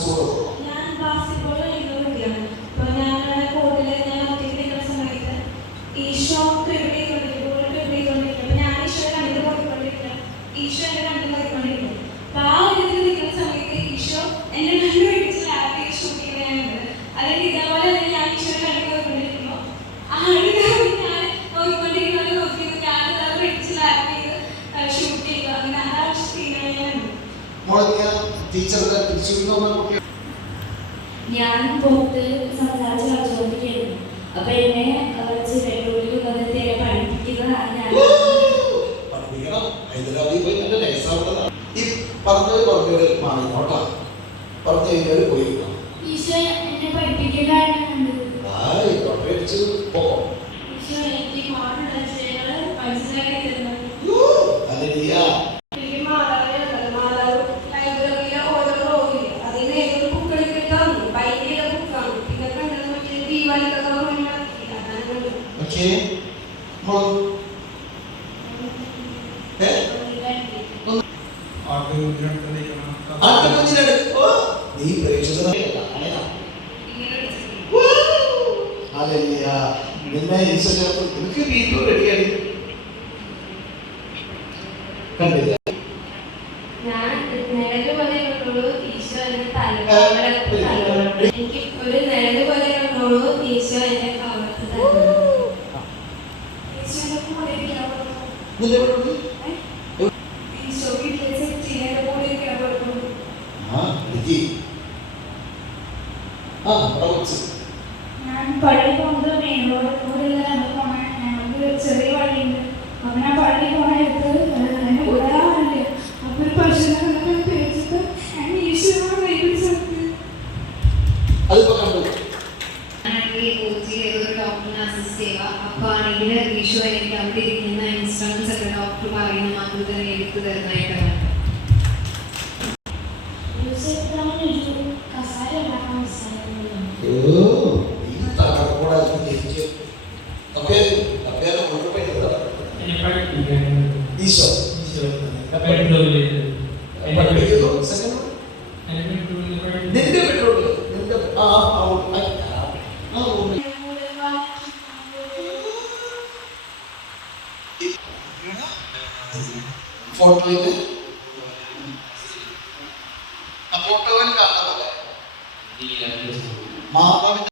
സുഹൃത്തുക്കളോ ഞാൻ ബാസ്കറ്റ്ബോൾ കളിക്കുന്ന കുട്ടിയാണ് ഞാൻ ഞങ്ങളുടെ കോർട്ടിൽ ഞാൻ ഒറ്റയ്ക്ക് നിൽക്കുന്ന സമയത്ത് ഈശോ ക്രിബിൾ ചെയ്തോണ്ടിരിക്കും ബോൾ ക്രിബിൾ ചെയ്തോണ്ടിരിക്കും അപ്പൊ ഞാൻ ഈശോയെ കണ്ടു പോയിക്കൊണ്ടിരിക്കുക ഈശോ എന്നെ കണ്ടു പോയിക്കൊണ്ടിരിക്കും അപ്പൊ ആ ഒരു ഇതിൽ നിൽക്കുന്ന സമയത്ത് ഈശോ കണ്ടു പിടിച്ച് ലാബ് ഷൂട്ട് തന്നെ ഞാൻ ഈശോയെ കണ്ടു പോയിക്കൊണ്ടിരിക്കുമ്പോ ആ ഞാൻ പുറത്ത് സംസാരിച്ച് കളിച്ചുകൊണ്ടിരിക്കുന്നു അപ്പൊ എന്നെ ബെഡ്റൂമിൽ വന്നിട്ട് എന്നെ പഠിപ്പിക്കുന്നതാണ് ഞാൻ. പഠിപ്പിക്കണം. ഹൈദരാബാദിൽ പോയി ഓക്കെ മോൾ ഏ ആട്ടുകുഞ്ഞിനടുത്ത് ഓ, നീ ഹല്ലേലൂയ. നിന്നെ ഈശോ ചേർത്ത് നിനക്ക് വീട്ടിൽ റെഡിയായി കണ്ടില്ല? എനിക്ക് ഒരു നിഴൽ പോലെ കണ്ടോളൂ ഈശോ എന്നെ കവർത്ത് തരുന്നു അപ്പോൾ ആണെങ്കിൽ ഈശോ എനിക്ക് അവിടെ ഇരിക്കുന്ന ഇൻസ്ട്രക്ഷൻസ് ഒക്കെ ഡോക്ടർ പറയുന്ന തന്നെ എടുത്തു തരുന്നതായിട്ടാണ്. ഫോട്ടോയിൽ. ആ ഫോട്ടോയിൽ കാണുന്ന പോലെ. മാധവിന്റെ